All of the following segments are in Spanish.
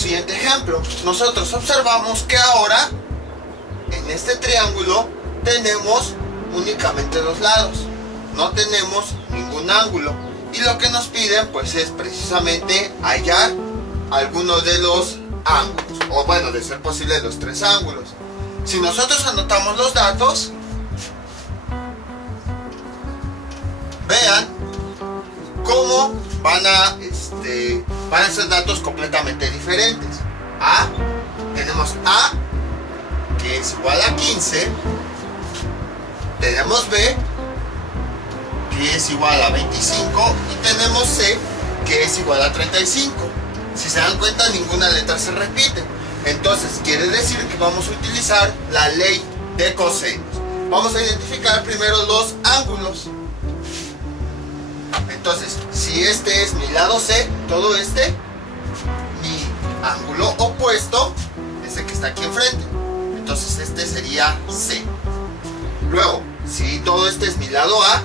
siguiente ejemplo. Nosotros observamos que ahora en este triángulo tenemos únicamente dos lados, no tenemos ningún ángulo, y lo que nos piden pues es precisamente hallar alguno de los ángulos, o bueno, de ser posible los tres ángulos. Si nosotros anotamos los datos, vean cómo van a ser datos completamente diferentes. Tenemos A, que es igual a 15, tenemos B, que es igual a 25, y tenemos C, que es igual a 35. Si se dan cuenta, ninguna letra se repite. Entonces quiere decir que vamos a utilizar la ley de cosenos. Vamos a identificar primero los ángulos. Entonces, si este es mi lado C, todo este, mi ángulo opuesto es el que está aquí enfrente. Entonces este sería C. Luego, si todo este es mi lado A,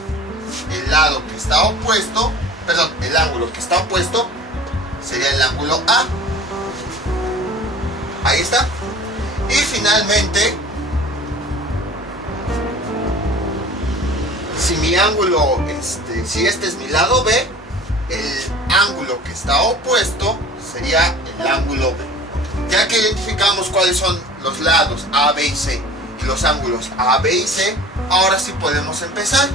el lado que está opuesto, perdón, el ángulo que está opuesto sería el ángulo A. Ahí está. Y finalmente, si mi ángulo, si este es mi lado B, el ángulo que está opuesto sería el ángulo B. Ya que identificamos cuáles son los lados A, B y C y los ángulos A, B y C, ahora sí podemos empezar.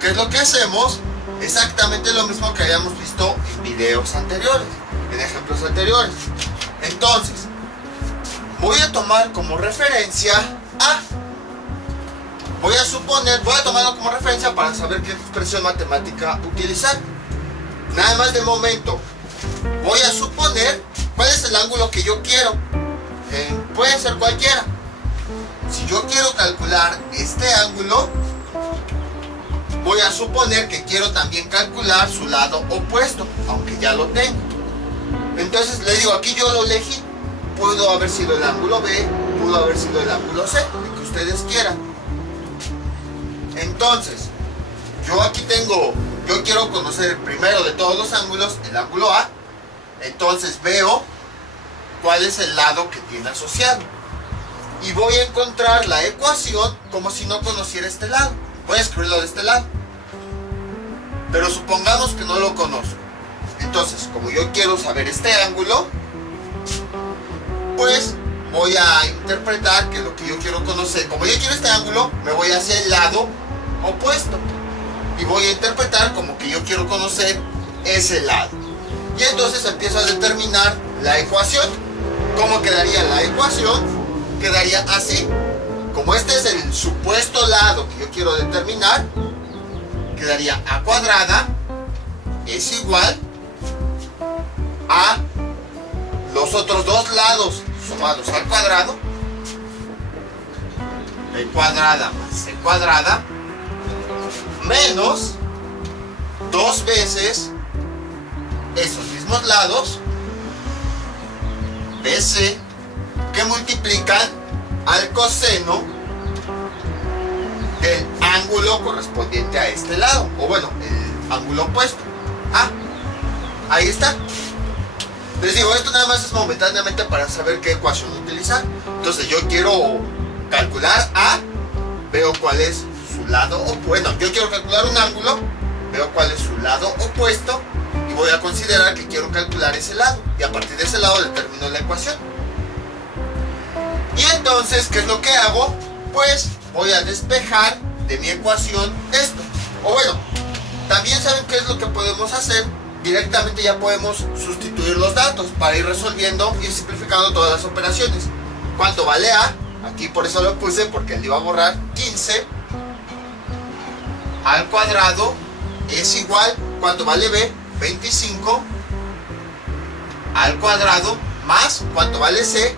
¿Qué es lo que hacemos? Exactamente lo mismo que habíamos visto en videos anteriores, en ejemplos anteriores. Entonces, voy a tomar como referencia A. Voy a tomarlo como referencia para saber qué expresión matemática utilizar. Nada más de momento, voy a suponer cuál es el ángulo que yo quiero. Puede ser cualquiera. Si yo quiero calcular este ángulo, voy a suponer que quiero también calcular su lado opuesto, aunque ya lo tengo. Entonces le digo, aquí yo lo elegí. Pudo haber sido el ángulo B, pudo haber sido el ángulo C, el que ustedes quieran. Entonces, yo quiero conocer primero de todos los ángulos el ángulo A. Entonces veo cuál es el lado que tiene asociado. Y voy a encontrar la ecuación como si no conociera este lado. Voy a escribirlo de este lado. Pero supongamos que no lo conozco. Entonces, como yo quiero saber este ángulo, pues voy a interpretar que lo que yo quiero conocer, como yo quiero este ángulo, me voy hacia el lado opuesto. Y voy a interpretar como que yo quiero conocer ese lado. Y entonces empiezo a determinar la ecuación. ¿Cómo quedaría la ecuación? Quedaría así. Como este es el supuesto lado que yo quiero determinar, quedaría A cuadrada es igual a los otros dos lados sumados al cuadrado, B cuadrada más C cuadrada, menos 2 veces esos mismos lados, BC, que multiplican al coseno del ángulo correspondiente a este lado, o bueno, el ángulo opuesto. Ahí está. Les digo, esto nada más es momentáneamente para saber qué ecuación utilizar. Entonces yo quiero calcular A, veo cuál es su lado opuesto. Bueno, yo quiero calcular un ángulo, veo cuál es su lado opuesto y voy a considerar que quiero calcular ese lado. Y a partir de ese lado determino la ecuación. Y entonces, ¿qué es lo que hago? Pues voy a despejar de mi ecuación esto. O bueno, también saben qué es lo que podemos hacer. Directamente ya podemos sustituir los datos para ir resolviendo y simplificando todas las operaciones. ¿Cuánto vale A? Aquí por eso lo puse, porque le iba a borrar. 15 al cuadrado es igual, ¿cuánto vale B? 25 al cuadrado más, ¿cuánto vale C?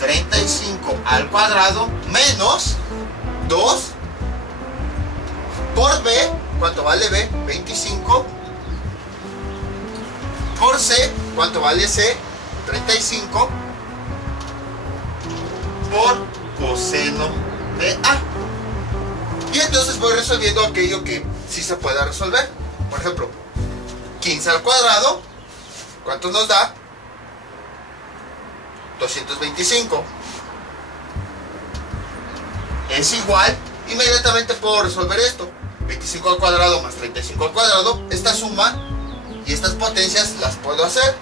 35 al cuadrado menos 2 por B, ¿cuánto vale B? 25 por C, ¿cuánto vale C? 35 por coseno de A. Y entonces voy resolviendo aquello que sí se pueda resolver. Por ejemplo, 15 al cuadrado, ¿cuánto nos da? 225. Es igual, inmediatamente puedo resolver esto. 25 al cuadrado más 35 al cuadrado, esta suma y estas potencias las puedo hacer.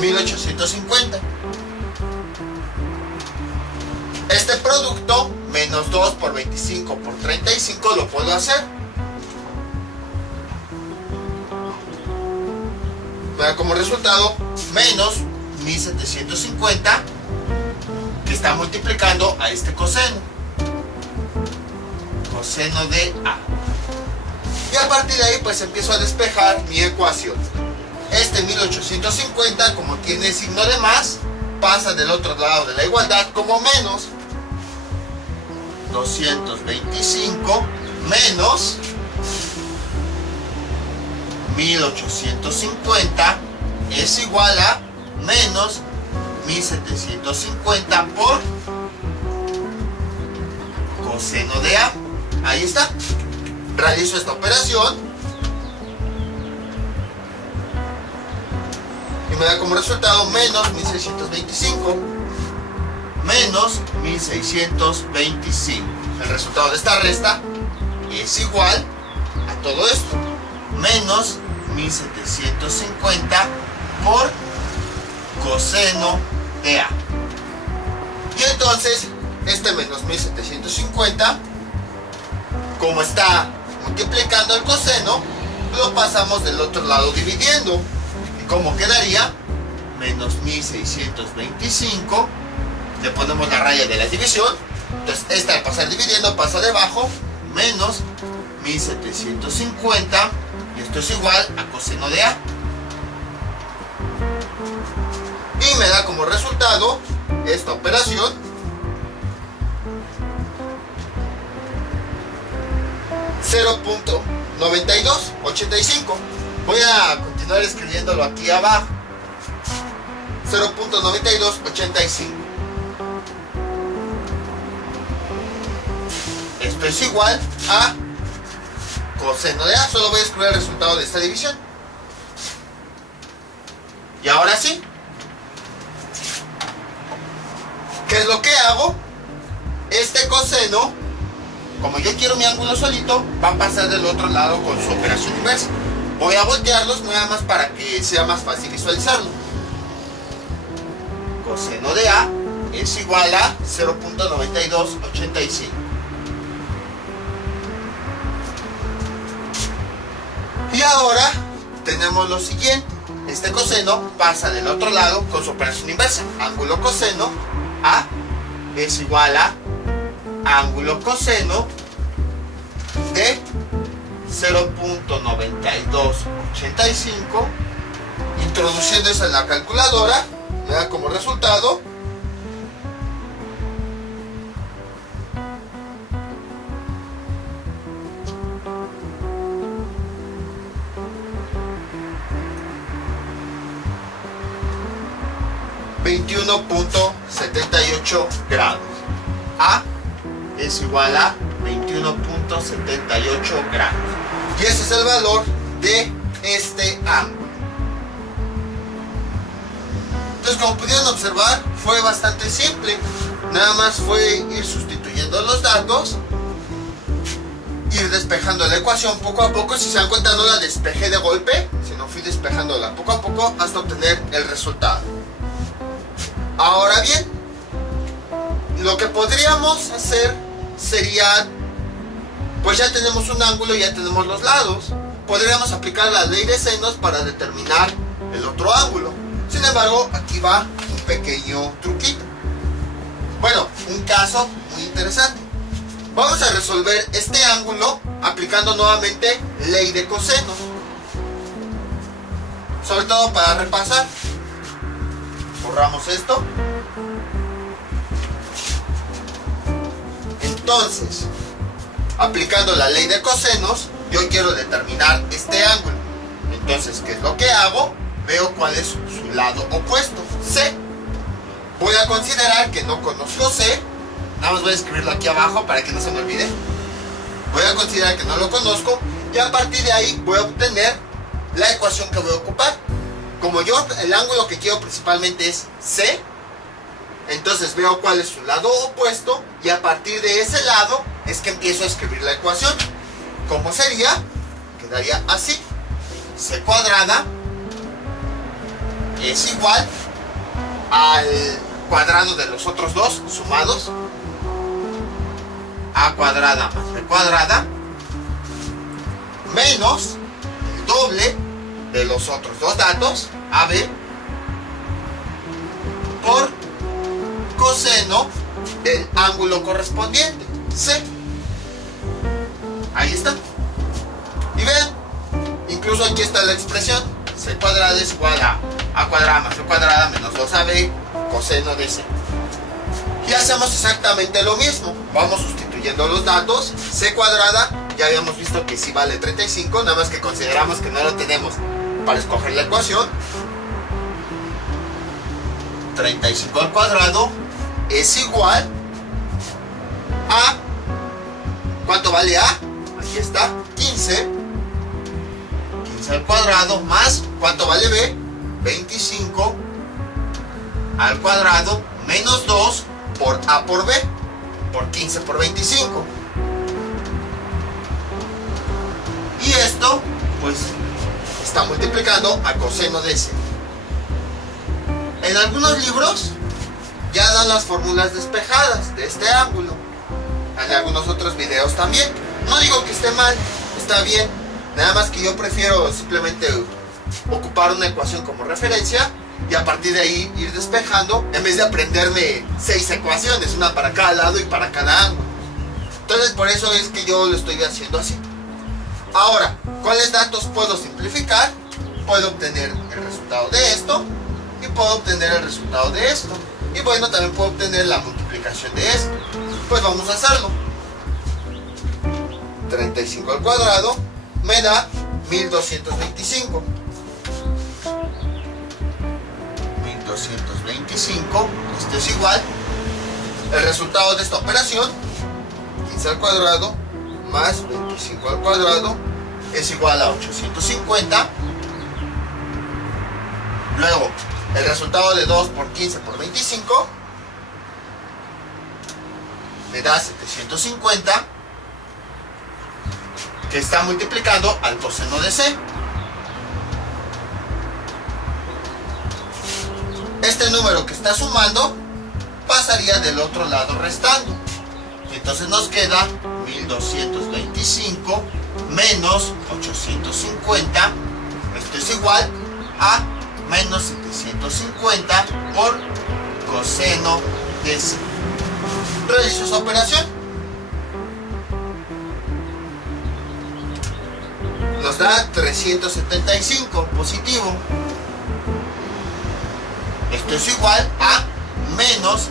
1850. Este producto, menos 2 por 25 por 35, lo puedo hacer. Me da como resultado menos 1750, que está multiplicando a este coseno. Coseno de A. Y a partir de ahí pues empiezo a despejar mi ecuación. Este 1850, como tiene signo de más, pasa del otro lado de la igualdad como menos. 225 menos 1850 es igual a menos 1750 por coseno de A. Ahí está. Realizo esta operación y me da como resultado menos 1625 menos 1625. El resultado de esta resta es igual a todo esto, menos 1750 por coseno de A. Y entonces este menos 1750, como está multiplicando el coseno, lo pasamos del otro lado dividiendo. ¿Y cómo quedaría? Menos 1625, le ponemos la raya de la división, entonces esta al pasar dividiendo pasa debajo, menos 1750, y esto es igual a coseno de A. Y me da como resultado esta operación, .9285. Voy a continuar escribiéndolo aquí abajo. 0.9285. Esto es igual a coseno de A. Solo voy a escribir el resultado de esta división. Y ahora sí, ¿qué es lo que hago? Este coseno, como yo quiero mi ángulo solito, va a pasar del otro lado con su operación inversa. Voy a voltearlos nada más para que sea más fácil visualizarlo. Coseno de A es igual a 0.9285. Y ahora tenemos lo siguiente. Este coseno pasa del otro lado con su operación inversa. Ángulo coseno A es igual a ángulo coseno de 0.9285. Introduciendo eso en la calculadora, me da como resultado .21.78 grados. A es igual a 21.78 grados. Y ese es el valor de este ángulo. Entonces, como pudieron observar, fue bastante simple. Nada más fue ir sustituyendo los datos, ir despejando la ecuación poco a poco. Si se dan cuenta, no la despejé de golpe, sino fui despejándola poco a poco hasta obtener el resultado. Ahora bien, lo que podríamos hacer sería, pues ya tenemos un ángulo y ya tenemos los lados, podríamos aplicar la ley de senos para determinar el otro ángulo. Sin embargo, aquí va un pequeño truquito. Bueno, un caso muy interesante. Vamos a resolver este ángulo aplicando nuevamente ley de cosenos, sobre todo para repasar. Borramos esto. Entonces, aplicando la ley de cosenos, yo quiero determinar este ángulo. Entonces, ¿qué es lo que hago? Veo cuál es su lado opuesto, C. Voy a considerar que no conozco C. Nada más voy a escribirlo aquí abajo para que no se me olvide. Voy a considerar que no lo conozco y a partir de ahí voy a obtener la ecuación que voy a ocupar. Como yo el ángulo que quiero principalmente es C, entonces veo cuál es su lado opuesto y a partir de ese lado es que empiezo a escribir la ecuación. ¿Cómo sería? Quedaría así. C cuadrada es igual al cuadrado de los otros dos sumados, a cuadrada más b cuadrada, menos el doble de los otros dos datos, AB, por coseno del ángulo correspondiente, C. Ahí está. Y vean, incluso aquí está la expresión. C cuadrada es igual a cuadrada más b cuadrada menos 2AB coseno de C. Y hacemos exactamente lo mismo. Vamos sustituyendo los datos. C cuadrada, ya habíamos visto que sí vale 35, nada más que consideramos que no lo tenemos para escoger la ecuación. 35 al cuadrado es igual a... ¿Cuánto vale A? Aquí está, 15. 15 al cuadrado más... ¿Cuánto vale B? 25 al cuadrado menos 2 por A por B, por 15 por 25. Y esto, pues, está multiplicando a coseno de C. En algunos libros ya dan las fórmulas despejadas de este ángulo. En algunos otros videos también. No digo que esté mal, está bien. Nada más que yo prefiero simplemente ocupar una ecuación como referencia y a partir de ahí ir despejando en vez de aprenderme 6 ecuaciones, una para cada lado y para cada ángulo. Entonces por eso es que yo lo estoy haciendo así. Ahora, ¿cuáles datos puedo simplificar? Puedo obtener el resultado de esto y puedo obtener el resultado de esto. Y bueno, también puedo obtener la multiplicación de esto. Pues vamos a hacerlo. 35 al cuadrado me da 1225. 1225, esto es igual. El resultado de esta operación, 15 al cuadrado más 25 al cuadrado, es igual a 850. Luego, el resultado de 2 por 15 por 25 me da 750, que está multiplicando al coseno de C. Este número que está sumando pasaría del otro lado restando. Entonces nos queda 1225 menos 850. Esto es igual a menos 750 por coseno de C. Realizo esa operación. Nos da 375 positivo. Esto es igual a menos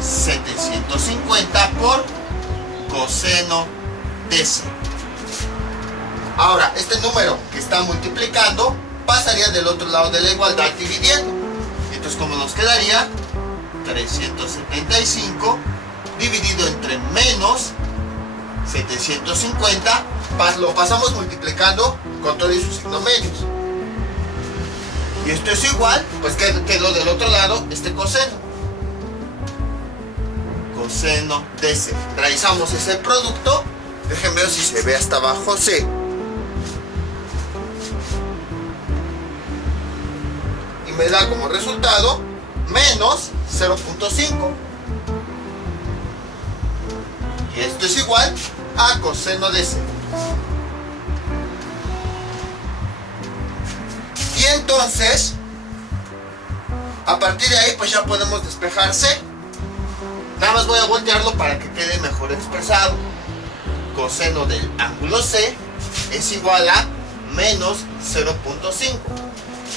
750 por coseno de C. Ahora, este número que está multiplicando pasaría del otro lado de la igualdad dividiendo. Entonces, ¿cómo nos quedaría? 375 dividido entre menos 750, lo pasamos multiplicando con todo y su signo medios. Y esto es igual, pues quedó del otro lado este coseno. Coseno de C. Realizamos ese producto. Déjenme ver si se ve hasta abajo C. Y me da como resultado menos 0.5. Y esto es igual a coseno de C. Y entonces, a partir de ahí, pues ya podemos despejar C. Nada más voy a voltearlo para que quede mejor expresado. Coseno del ángulo C es igual a menos 0.5.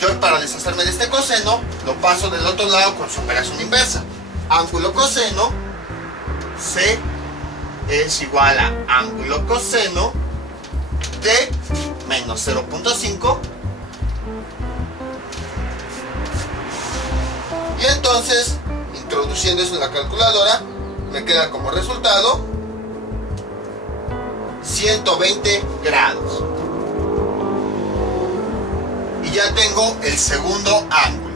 Yo, para deshacerme de este coseno, lo paso del otro lado con su operación inversa. Ángulo coseno, C es igual a ángulo coseno de menos 0.5. Y entonces, introduciendo eso en la calculadora, me queda como resultado 120 grados. Y ya tengo el segundo ángulo.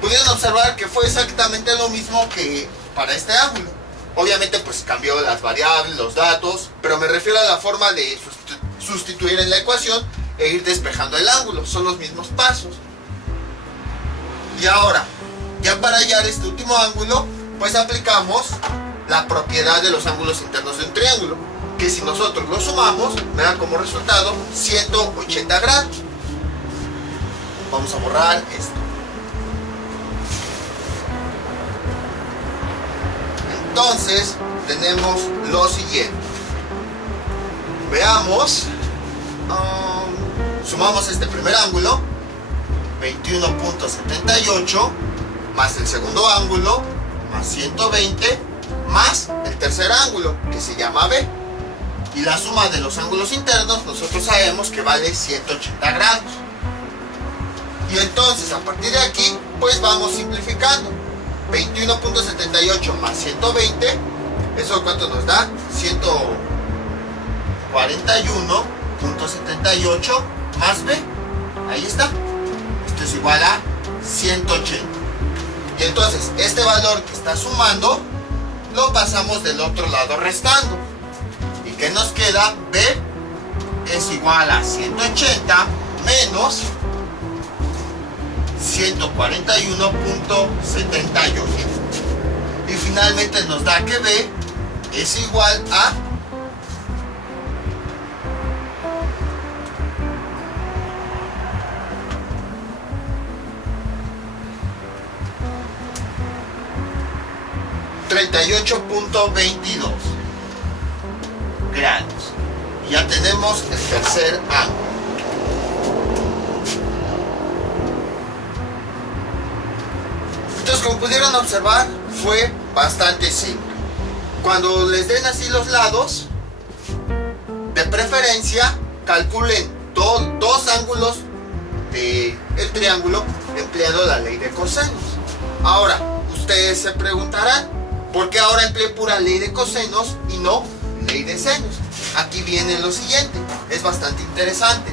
Pudieron observar que fue exactamente lo mismo que para este ángulo. Obviamente pues cambió las variables, los datos, pero me refiero a la forma de sustituir en la ecuación e ir despejando el ángulo. Son los mismos pasos. Y ahora, ya para hallar este último ángulo, pues aplicamos la propiedad de los ángulos internos de un triángulo, que si nosotros lo sumamos, me da como resultado 180 grados. Vamos a borrar esto. Entonces, tenemos lo siguiente. Veamos. Sumamos este primer ángulo, 21.78, más el segundo ángulo, más 120, más el tercer ángulo, que se llama B. Y la suma de los ángulos internos, nosotros sabemos que vale 180 grados. Y entonces, a partir de aquí, pues vamos simplificando. 21.78 más 120, ¿eso cuánto nos da? 141.78 más B. Ahí está. Esto es igual a 180. Y entonces, este valor que está sumando, lo pasamos del otro lado restando. ¿Y qué nos queda? B es igual a 180 menos 141.78. Y finalmente nos da que B es igual a 38.22 grados. Y ya tenemos el tercer ángulo. Entonces, como pudieron observar, fue bastante simple. Cuando les den así los lados, de preferencia, calculen dos ángulos del triángulo empleando la ley de cosenos. Ahora, ustedes se preguntarán, ¿por qué ahora empleé pura ley de cosenos y no ley de senos? Aquí viene lo siguiente, es bastante interesante.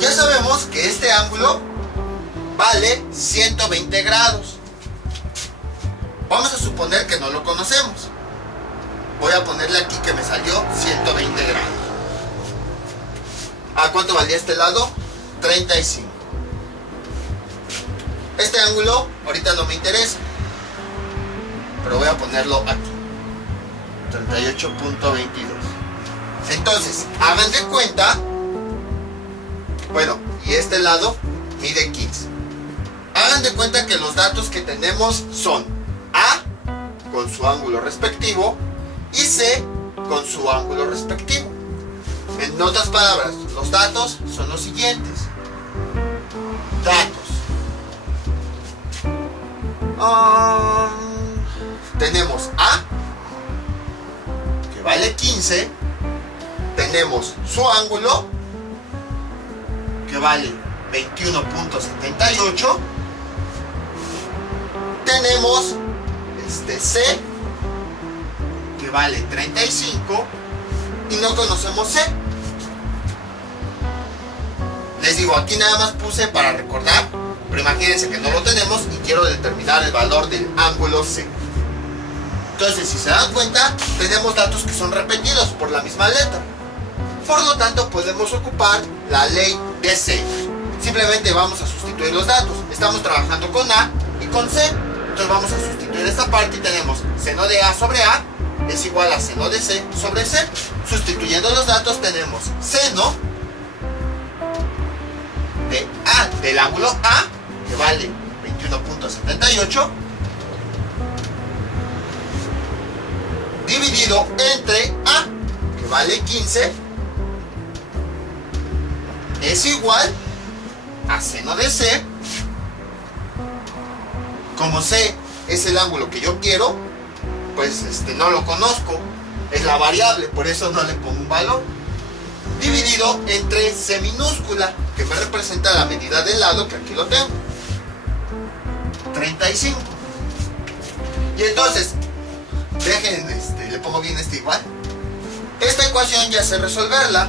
Ya sabemos que este ángulo vale 120 grados. Vamos a suponer que no lo conocemos. Voy a ponerle aquí que me salió 120 grados. ¿A cuánto valía este lado? 35. Este ángulo ahorita no me interesa, pero voy a ponerlo aquí, 38.22. Entonces, hagan de cuenta, bueno, y este lado mide 15. Hagan de cuenta que los datos que tenemos son A con su ángulo respectivo y C con su ángulo respectivo. En otras palabras, los datos son los siguientes. Datos. Tenemos A, que vale 15. Tenemos su ángulo, que vale 21.78. Tenemos C, que vale 35. Y no conocemos C. Les digo, aquí nada más puse para recordar, pero imagínense que no lo tenemos y quiero determinar el valor del ángulo C. Entonces, si se dan cuenta, tenemos datos que son repetidos por la misma letra. Por lo tanto, podemos ocupar la ley de C. Simplemente vamos a sustituir los datos. Estamos trabajando con A y con C. Entonces vamos a sustituir esta parte y tenemos seno de A sobre A es igual a seno de C sobre C. Sustituyendo los datos tenemos seno de A, del ángulo A, que vale 21.78, dividido entre A, que vale 15, es igual a seno de C. Como C es el ángulo que yo quiero, pues no lo conozco, es la variable, por eso no le pongo un valor, dividido entre C minúscula, que me representa la medida del lado, que aquí lo tengo, 35. Y entonces, dejen, le pongo bien igual. Esta ecuación ya sé resolverla.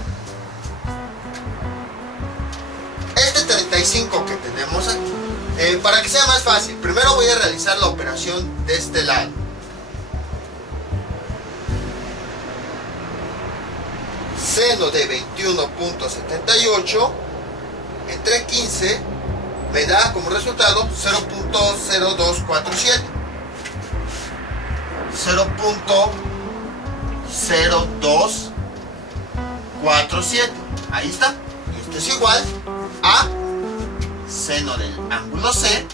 35 que tenemos aquí, para que sea más fácil, primero voy a realizar la operación de este lado. Seno de 21.78 entre 15 me da como resultado 0.0247. 0.0247. Ahí está. Esto es igual a seno del ángulo C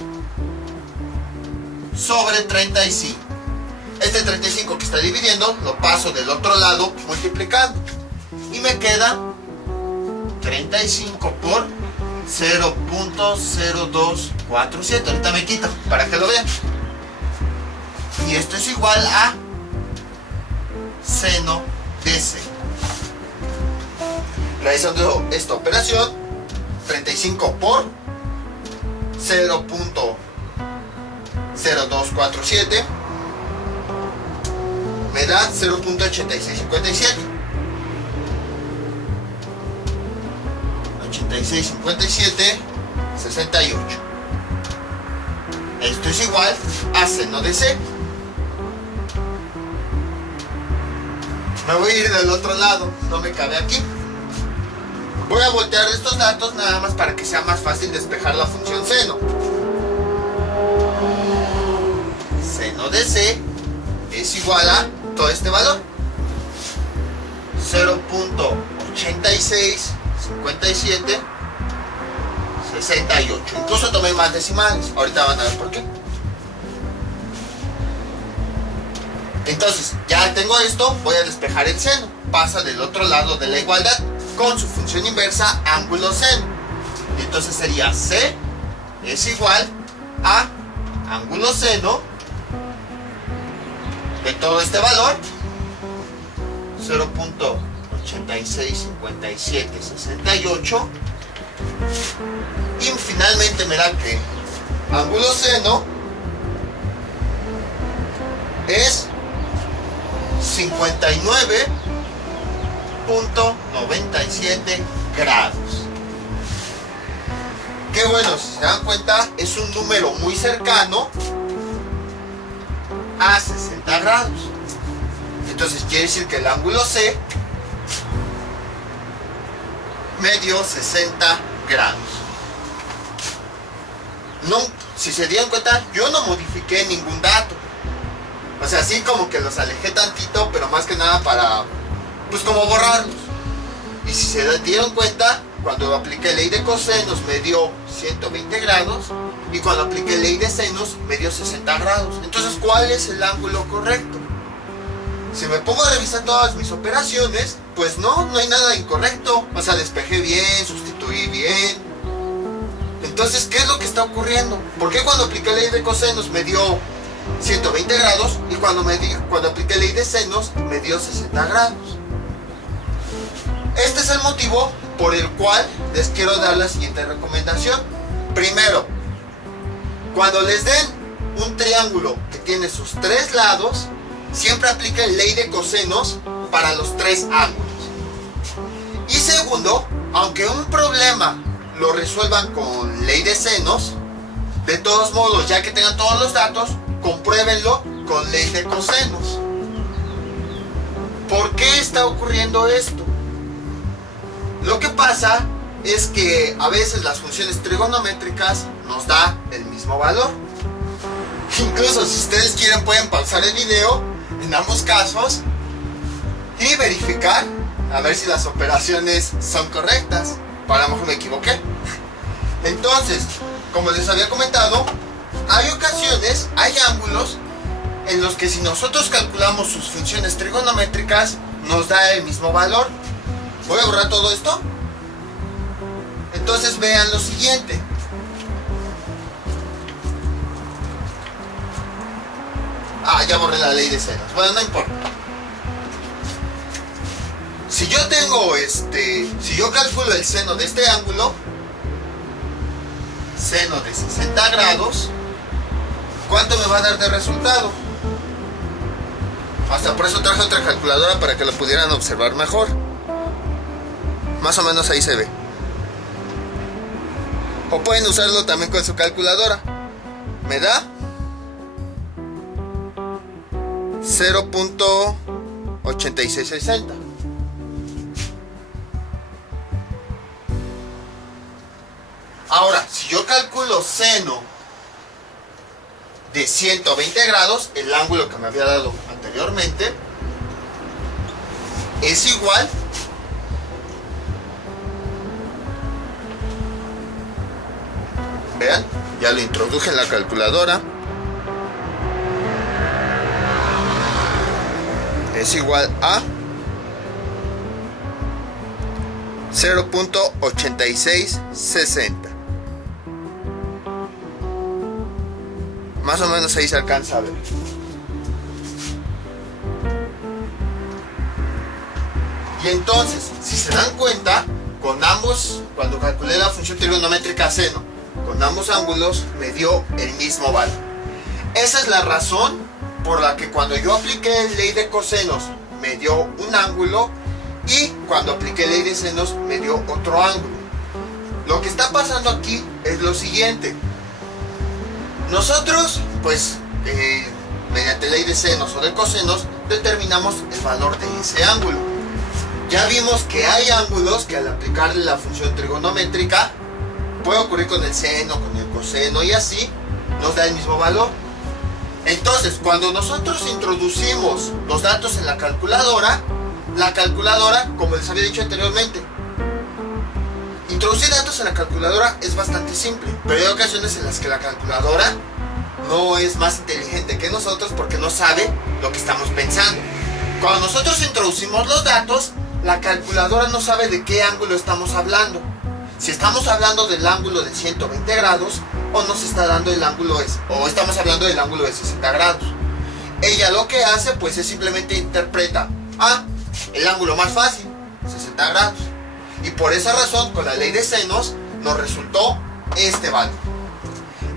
sobre 35. Este 35 que está dividiendo lo paso del otro lado multiplicando. Y me queda 35 por 0.0247. Ahorita me quito para que lo vean. Y esto es igual a seno de C. Realizando esta operación, 35 por 0.0247 me da 0.8657. 8657, 68. Esto es igual a seno de C. Me voy a ir del otro lado, no me cabe aquí. Voy a voltear estos datos nada más para que sea más fácil despejar la función seno. Seno de C es igual a todo este valor, 0.8657, 68. Incluso tomé más decimales, ahorita van a ver por qué. Entonces, ya tengo esto, voy a despejar el seno. Pasa del otro lado de la igualdad con su función inversa ángulo seno. Entonces sería C es igual a ángulo seno de todo este valor, 0.865768, y finalmente me da que ángulo seno es 59.97 grados. Que bueno, si se dan cuenta, es un número muy cercano a 60 grados. Entonces quiere decir que el ángulo C me dio 60 grados. No, si se dieron cuenta, yo no modifiqué ningún dato. O sea, así como que los alejé tantito, pero más que nada para, pues como borrarlos. Y si se dieron cuenta, cuando apliqué ley de cosenos me dio 120 grados, y cuando apliqué ley de senos me dio 60 grados. Entonces, ¿cuál es el ángulo correcto? Si me pongo a revisar todas mis operaciones, pues no hay nada incorrecto. O sea, despejé bien, sustituí bien. Entonces, ¿qué es lo que está ocurriendo? ¿Por qué cuando apliqué ley de cosenos me dio 120 grados y cuando apliqué ley de senos me dio 60 grados? Este es el motivo por el cual les quiero dar la siguiente recomendación. Primero, cuando les den un triángulo que tiene sus tres lados, siempre apliquen ley de cosenos para los tres ángulos. Y segundo, aunque un problema lo resuelvan con ley de senos, de todos modos, ya que tengan todos los datos, compruébenlo con ley de cosenos. ¿Por qué está ocurriendo esto? Lo que pasa es que a veces las funciones trigonométricas nos da el mismo valor. Incluso si ustedes quieren pueden pausar el video en ambos casos y verificar a ver si las operaciones son correctas. Para lo mejor me equivoqué. Entonces, como les había comentado, hay ocasiones, hay ángulos en los que si nosotros calculamos sus funciones trigonométricas nos da el mismo valor. Voy a borrar todo esto. Entonces vean lo siguiente. Ya borré la ley de senos. Bueno, no importa. Si yo tengo si yo calculo el seno de este ángulo, seno de 60 grados, ¿cuánto me va a dar de resultado? Hasta por eso traje otra calculadora para que lo pudieran observar mejor. Más o menos ahí se ve. O pueden usarlo también con su calculadora. Me da 0.8660. Ahora, si yo calculo seno de 120 grados, el ángulo que me había dado anteriormente, es igual vean, ya lo introduje en la calculadora, es igual a 0.8660. Más o menos ahí se alcanza a ver. Y entonces, si se dan cuenta, con ambos, cuando calculé la función trigonométrica seno, con ambos ángulos me dio el mismo valor. Esa es la razón por la que cuando yo apliqué ley de cosenos me dio un ángulo y cuando apliqué ley de senos me dio otro ángulo. Lo que está pasando aquí es lo siguiente. Nosotros, pues, mediante ley de senos o de cosenos, determinamos el valor de ese ángulo. Ya vimos que hay ángulos que al aplicarle la función trigonométrica puede ocurrir con el seno, con el coseno y así nos da el mismo valor. Entonces, cuando nosotros introducimos los datos en la calculadora, como les había dicho anteriormente, introducir datos en la calculadora es bastante simple, pero hay ocasiones en las que la calculadora no es más inteligente que nosotros porque no sabe lo que estamos pensando. Cuando nosotros introducimos los datos, la calculadora no sabe de qué ángulo estamos hablando. Si estamos hablando del ángulo de 120 grados o nos está dando el ángulo o estamos hablando del ángulo de 60 grados. Ella lo que hace pues es simplemente interpreta el ángulo más fácil, 60 grados. Y por esa razón, con la ley de senos, nos resultó este valor.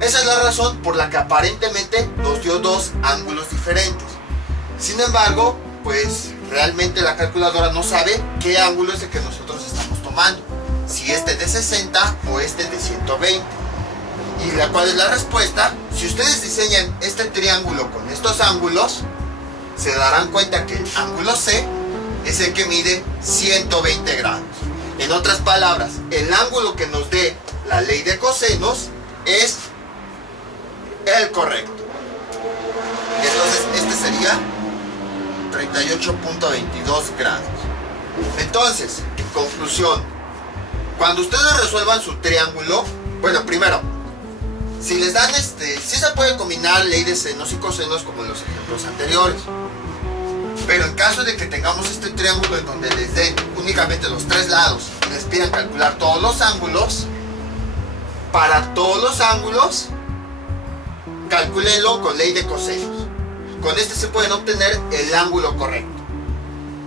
Esa es la razón por la que aparentemente nos dio dos ángulos diferentes. Sin embargo, pues realmente la calculadora no sabe qué ángulo es el que nosotros estamos tomando. Si este es de 60 o este es de 120. ¿Y cuál es la respuesta? Si ustedes diseñan este triángulo con estos ángulos, se darán cuenta que el ángulo C es el que mide 120 grados. En otras palabras, el ángulo que nos dé la ley de cosenos es el correcto. Entonces, este sería 38.22 grados. Entonces, en conclusión, cuando ustedes resuelvan su triángulo, bueno, primero, si les dan sí se puede combinar ley de senos y cosenos como en los ejemplos anteriores. Pero en caso de que tengamos este triángulo en donde les den únicamente los tres lados y les pidan calcular todos los ángulos, para todos los ángulos, calcúlenlo con ley de cosenos. Con este se pueden obtener el ángulo correcto.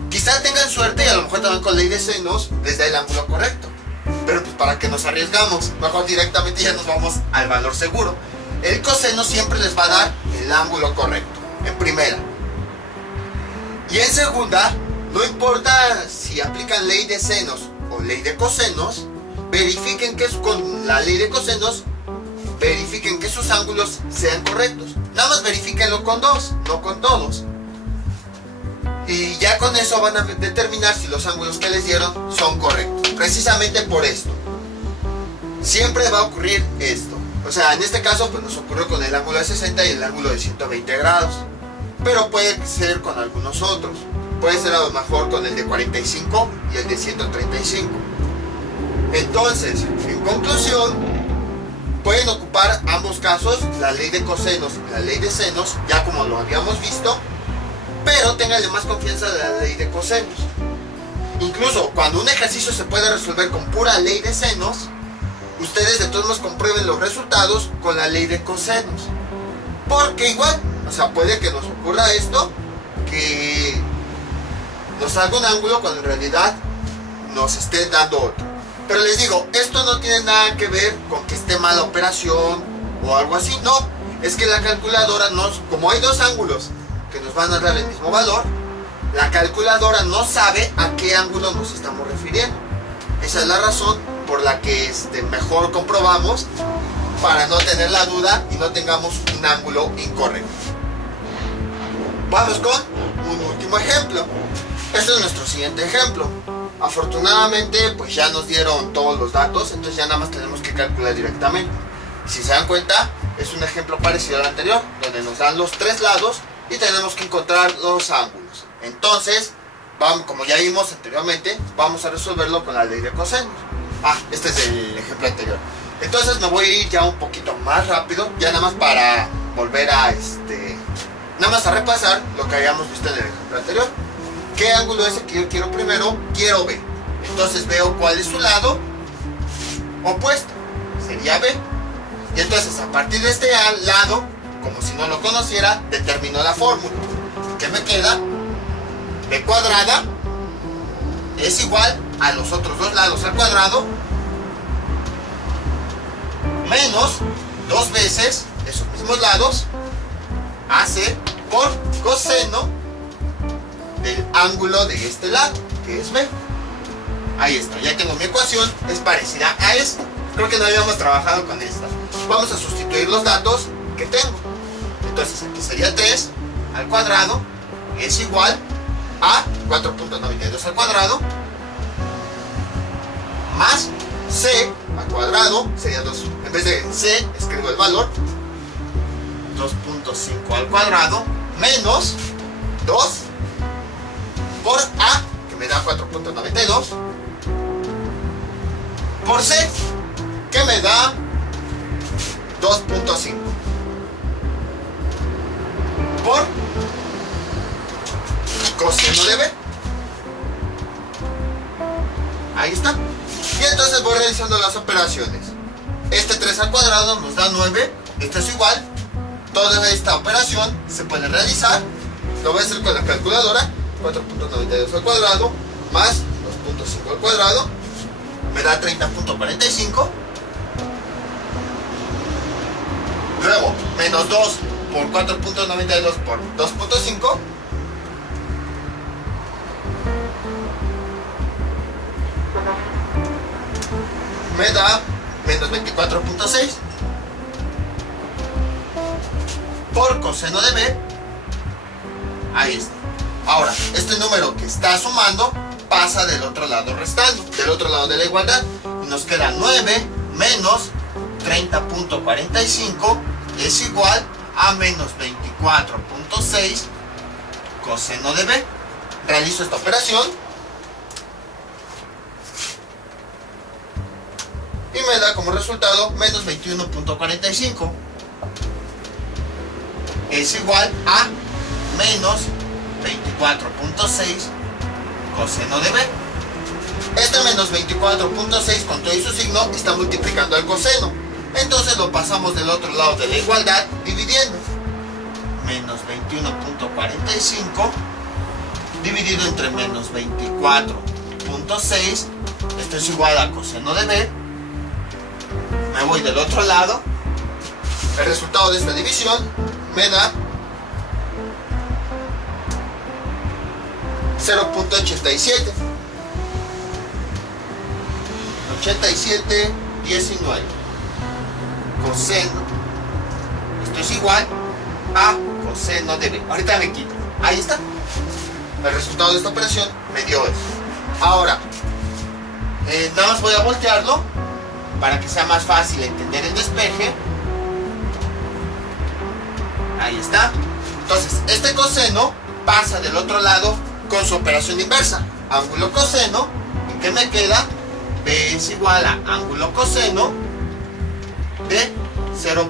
Quizá tengan suerte y a lo mejor también con ley de senos les da el ángulo correcto. Pero pues para que nos arriesgamos, mejor directamente ya nos vamos al valor seguro. El coseno siempre les va a dar el ángulo correcto, en primera. Y en segunda, no importa si aplican ley de senos o ley de cosenos, verifiquen que con la ley de cosenos, verifiquen que sus ángulos sean correctos. Nada más verifíquenlo con dos, no con todos. Y ya con eso van a determinar si los ángulos que les dieron son correctos. Precisamente por esto. Siempre va a ocurrir esto. O sea, en este caso pues nos ocurrió con el ángulo de 60 y el ángulo de 120 grados. Pero puede ser con algunos otros. Puede ser a lo mejor con el de 45 y el de 135. Entonces, en conclusión, pueden ocupar ambos casos, la ley de cosenos y la ley de senos, ya como lo habíamos visto, pero ténganle más confianza de la ley de cosenos. Incluso cuando un ejercicio se puede resolver con pura ley de senos, ustedes de todos modos comprueben los resultados con la ley de cosenos. Porque igual, o sea, puede que nos ocurra esto, que nos salga un ángulo cuando en realidad nos esté dando otro. Pero les digo, esto no tiene nada que ver con que esté mala operación o algo así, no. Es que la calculadora, como hay dos ángulos que nos van a dar el mismo valor, la calculadora no sabe a qué ángulo nos estamos refiriendo. Esa es la razón por la que mejor comprobamos para no tener la duda y no tengamos un ángulo incorrecto. Vamos con un último ejemplo. Este es nuestro siguiente ejemplo. Afortunadamente pues ya nos dieron todos los datos, entonces ya nada más tenemos que calcular directamente. Si se dan cuenta, es un ejemplo parecido al anterior, donde nos dan los tres lados y tenemos que encontrar los ángulos. Entonces, vamos, como ya vimos anteriormente, vamos a resolverlo con la ley de cosenos. Este es el ejemplo anterior. Entonces me voy a ir ya un poquito más rápido, ya nada más para volver a nada más a repasar lo que habíamos visto en el ejemplo anterior. ¿Qué ángulo es el que yo quiero primero? Quiero B. Entonces veo cuál es su lado opuesto. Sería B. Y entonces a partir de este lado, como si no lo conociera, determino la fórmula. ¿Qué me queda? B cuadrada es igual a los otros dos lados al cuadrado menos dos veces esos mismos lados AC por coseno del ángulo de este lado, que es B. Ahí está, ya tengo mi ecuación, es parecida a esta. Creo que no habíamos trabajado con esta. Vamos a sustituir los datos que tengo. Entonces aquí sería 3 al cuadrado es igual a 4.92 al cuadrado más C al cuadrado, sería 2. En vez de C escribo el valor 2.5 al cuadrado menos 2 por A, que me da 4.92, por C, que me da 2.5, por coseno de B. Ahí está. Y entonces voy realizando las operaciones. Este 3 al cuadrado nos da 9. Esto es igual. Toda esta operación se puede realizar. Lo voy a hacer con la calculadora. 4.92 al cuadrado más 2.5 al cuadrado me da 30.45. Luego, menos 2 por 4.92 por 2.5 me da menos 24.6 por coseno de B. Ahí está. Ahora, este número que está sumando pasa del otro lado restando, del otro lado de la igualdad, y nos queda 9 menos 30.45 es igual a menos 24.6 coseno de B. Realizo esta operación y me da como resultado menos 21.45 es igual a menos 24.6 coseno de B. Este menos 24.6 con todo y su signo está multiplicando al coseno. Entonces lo pasamos del otro lado de la igualdad dividiendo. Menos 21.45 dividido entre menos 24.6. Esto es igual a coseno de B. Me voy del otro lado. El resultado de esta división me da 0.87. 87.19 coseno. Esto es igual a coseno de B. Ahorita me quito. Ahí está. El resultado de esta operación me dio eso. Ahora, nada más voy a voltearlo para que sea más fácil entender el despeje. Ahí está. Entonces, este coseno pasa del otro lado con su operación inversa. Ángulo coseno. ¿Y qué me queda? B es igual a ángulo coseno de 0.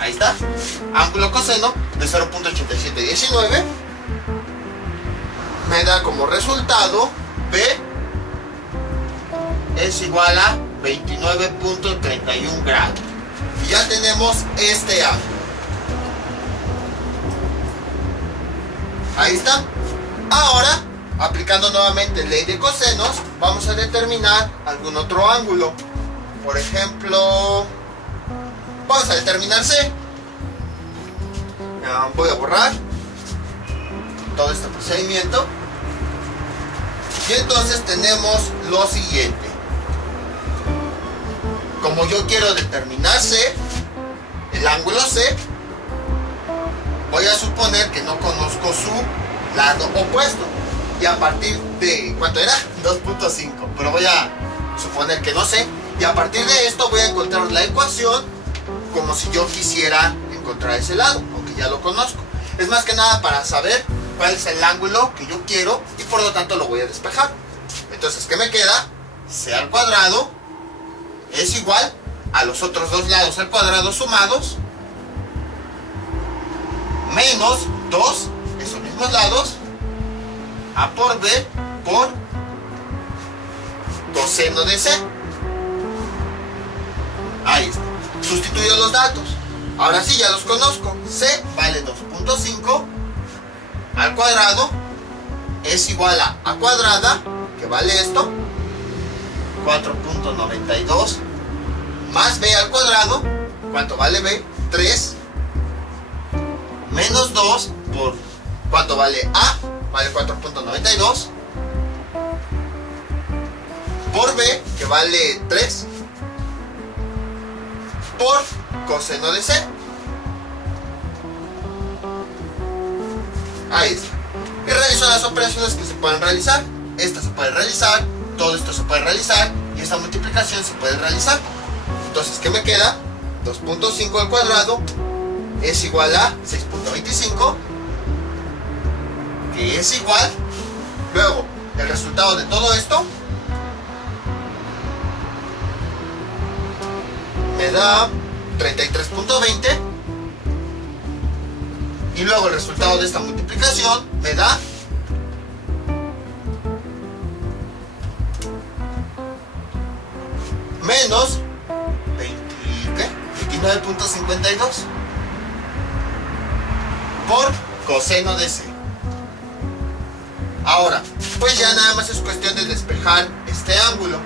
Ahí está. Ángulo coseno de 0.8719 me da como resultado B es igual a 29.31 grados. Y ya tenemos este ángulo. Ahí está. Ahora, aplicando nuevamente ley de cosenos, vamos a determinar algún otro ángulo. Por ejemplo, vamos a determinar C. Voy a borrar todo este procedimiento. Y entonces tenemos lo siguiente. Como yo quiero determinar C, el ángulo C, voy a suponer que no conozco su lado opuesto. Y a partir de, ¿cuánto era? 2.5. Pero voy a suponer que no sé. Y a partir de esto voy a encontrar la ecuación como si yo quisiera encontrar ese lado, aunque ya lo conozco. Es más que nada para saber cuál es el ángulo que yo quiero y por lo tanto lo voy a despejar. Entonces, ¿qué me queda? C al cuadrado es igual a los otros dos lados al cuadrado sumados menos 2, esos mismos lados, A por B por coseno de C. Ahí está. Sustituyo los datos. Ahora sí, ya los conozco. C vale 2.5 al cuadrado es igual a A cuadrada, que vale esto, 4.92, más B al cuadrado, ¿cuánto vale B? 3, menos 2 por, ¿cuánto vale A? Vale 4.92, por B, que vale 3, por coseno de C. Ahí está. Y realizo las operaciones que se pueden realizar. Esta se puede realizar, todo esto se puede realizar y esta multiplicación se puede realizar. Entonces, ¿qué me queda? 2.5 al cuadrado es igual a 6.25, que es igual, luego, el resultado de todo esto me da 33.20 y luego el resultado de esta multiplicación me da menos 29.52 por coseno de C. Ahora, pues ya nada más es cuestión de despejar este ángulo.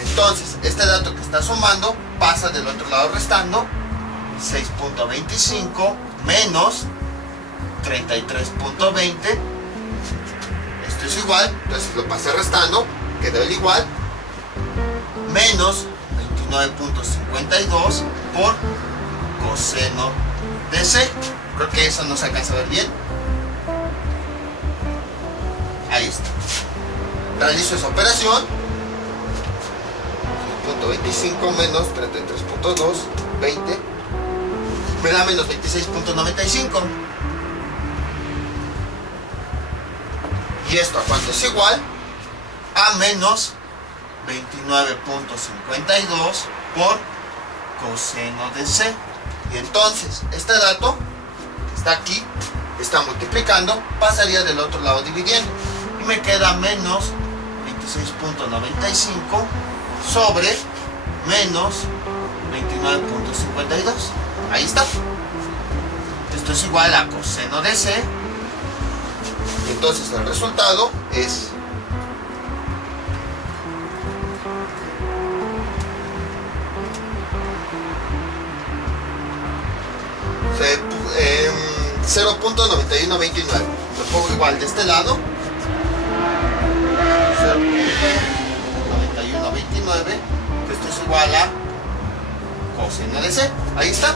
Entonces, este dato que está sumando pasa del otro lado restando 6.25 menos 33.20. Esto es igual, entonces lo pasé restando, quedó el igual, menos 29.52 por coseno de C. Creo que eso no se alcanza a ver bien. Ahí está. Realizo esa operación. 6.25 menos 33.2, 20, me da menos 26.95. ¿Y esto a cuánto es igual? A menos 29.52 por coseno de C. Y entonces, este dato que está aquí, está multiplicando, pasaría del otro lado dividiendo. Y me queda menos 26.95 sobre menos 29.52. Ahí está. Esto es igual a coseno de C. Y entonces el resultado es se 0.9129. Lo pongo igual de este lado, 0.9129, que esto es igual a coseno de C. Ahí está.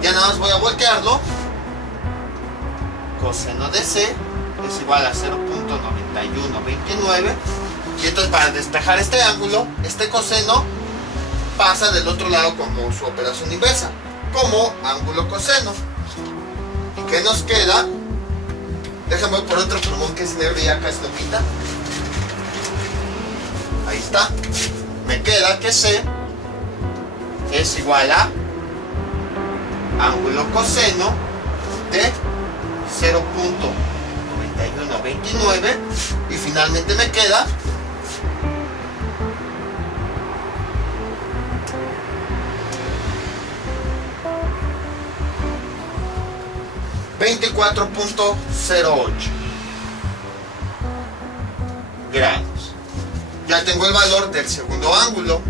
Ya nada más voy a voltearlo. Coseno de C es igual a 0.9129. Y entonces, para despejar este ángulo, este coseno pasa del otro lado como su operación inversa, como ángulo coseno. ¿Y qué nos queda? Déjame por otro plumón que es negro y acá es lomita. Ahí está. Me queda que C es igual a ángulo coseno de 0.9129 y finalmente me queda 24.08 grados. Ya tengo el valor del segundo ángulo.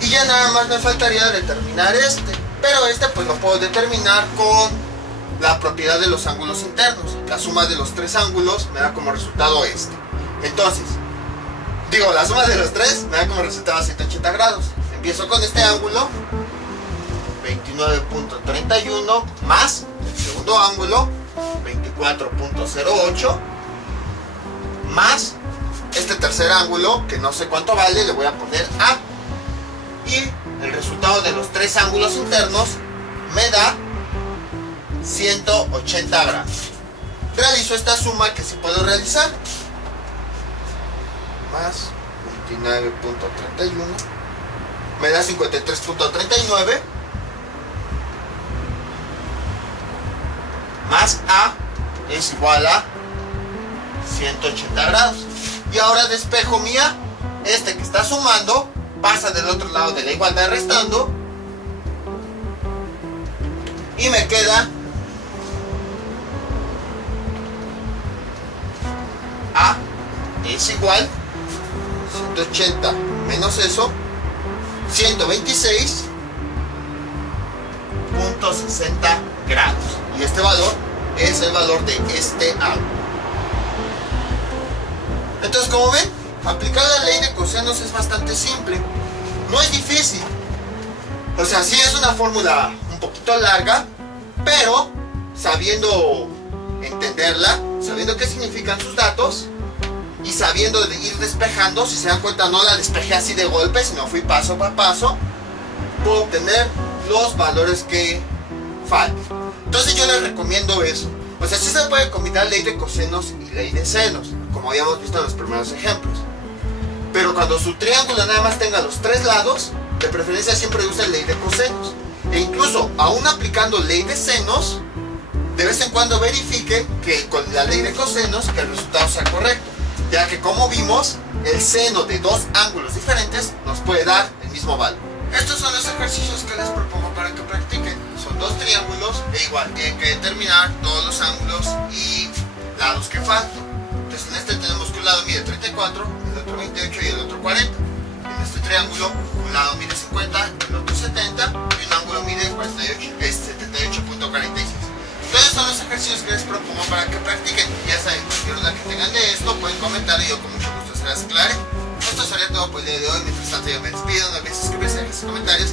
Y ya nada más me faltaría determinar este. Pero este pues lo puedo determinar con la propiedad de los ángulos internos. La suma de los tres ángulos me da como resultado este. Entonces, la suma de los tres me da como resultado 180 grados. Empiezo con este ángulo, 29.31, más el segundo ángulo, 24.08, más este tercer ángulo, que no sé cuánto vale, le voy a poner A. Y el resultado de los tres ángulos internos me da 180 grados. Realizo esta suma que sí puedo realizar. Más 29.31 me da 53.39, más A es igual a 180 grados. Y ahora despejo mi A. Este que está sumando pasa del otro lado de la igualdad restando, y me queda A es igual 180 menos eso, 126.60 grados. Y este valor es el valor de este ángulo. Entonces, como ven, aplicar la ley de cosenos es bastante simple. No es difícil. O sea, sí es una fórmula un poquito larga, pero sabiendo entenderla, sabiendo qué significan sus datos y sabiendo de ir despejando, si se dan cuenta no la despejé así de golpe, sino fui paso a paso, puedo obtener los valores que faltan. Entonces yo les recomiendo eso. O sea, sí se puede combinar ley de cosenos y ley de senos, como habíamos visto en los primeros ejemplos. Pero cuando su triángulo nada más tenga los tres lados, de preferencia siempre usen ley de cosenos. E incluso, aún aplicando ley de senos, de vez en cuando verifique que con la ley de cosenos que el resultado sea correcto, ya que como vimos, el seno de dos ángulos diferentes nos puede dar el mismo valor. Estos son los ejercicios que les propongo para que practiquen. Son dos triángulos e igual tienen que determinar todos los ángulos y lados que faltan. Entonces en este tenemos que un lado mide 34, el otro 28 y el otro 40. En este triángulo un lado mide 50, el otro 70 y un ángulo mide 78.46. Entonces son los ejercicios que les propongo para que practiquen. Ya saben, cualquier duda que tengan de esto pueden comentar y yo con mucho gusto se las aclare. Esto sería todo por el día de hoy. Mientras tanto yo me despido, no olviden suscribirse, dejar sus comentarios